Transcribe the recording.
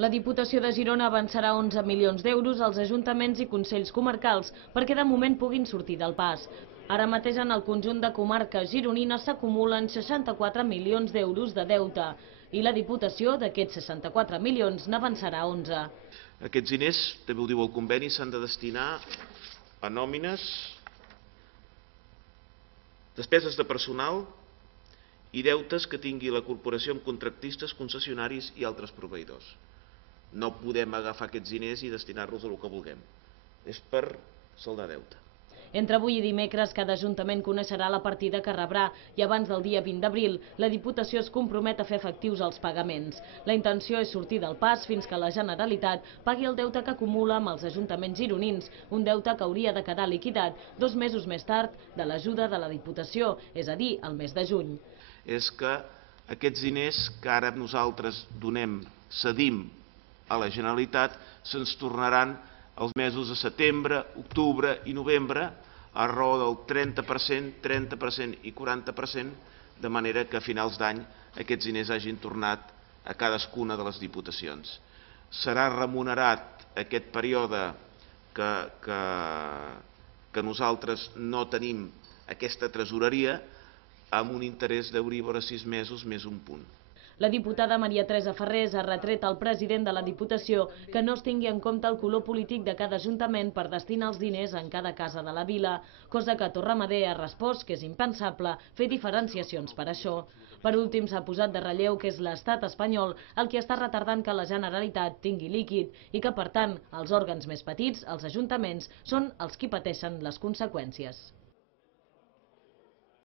La Diputació de Girona avançarà 11 milions d'euros als ajuntaments i consells comarcals perquè de moment puguin sortir del pas. Ara mateix en el conjunt de comarques gironines s'acumulen 64 milions d'euros de deute i la Diputació d'aquests 64 milions n'avançarà 11. Aquests diners, també ho diu el conveni, s'han de destinar a nòmines, despeses de personal i deutes que tingui la corporació amb contractistes, concessionaris i altres proveïdors. No podem agafar aquests diners i destinar-los a el que vulguem. És per saldar deute. Entre avui i dimecres, cada ajuntament coneixerà la partida que rebrà i abans del dia 20 d'abril la Diputació es compromet a fer efectius els pagaments. La intenció és sortir del pas fins que la Generalitat pagui el deute que acumula amb els ajuntaments gironins, un deute que hauria de quedar liquidat 2 mesos més tard de l'ajuda de la Diputació, és a dir, el mes de juny. És que aquests diners que ara nosaltres cedim a la Generalitat se'ns tornaran els mesos de setembre, octubre i novembre a raó del 30%, 30% i 40%, de manera que a finals d'any aquests diners hagin tornat a cadascuna de les diputacions. Serà remunerat aquest període que nosaltres no tenim aquesta tresoreria amb un interès d'Euríbor a 6 mesos més un punt. La diputada Maria Teresa Ferrés ha retret al president de la Diputació que no es tingui en compte el color polític de cada ajuntament per destinar els diners en cada casa de la vila, cosa que Torremadé ha respost que és impensable fer diferenciacions per això. Per últim, s'ha posat de relleu que és l'estat espanyol el que està retardant que la Generalitat tingui líquid i que, per tant, els òrgans més petits, els ajuntaments, són els qui pateixen les conseqüències.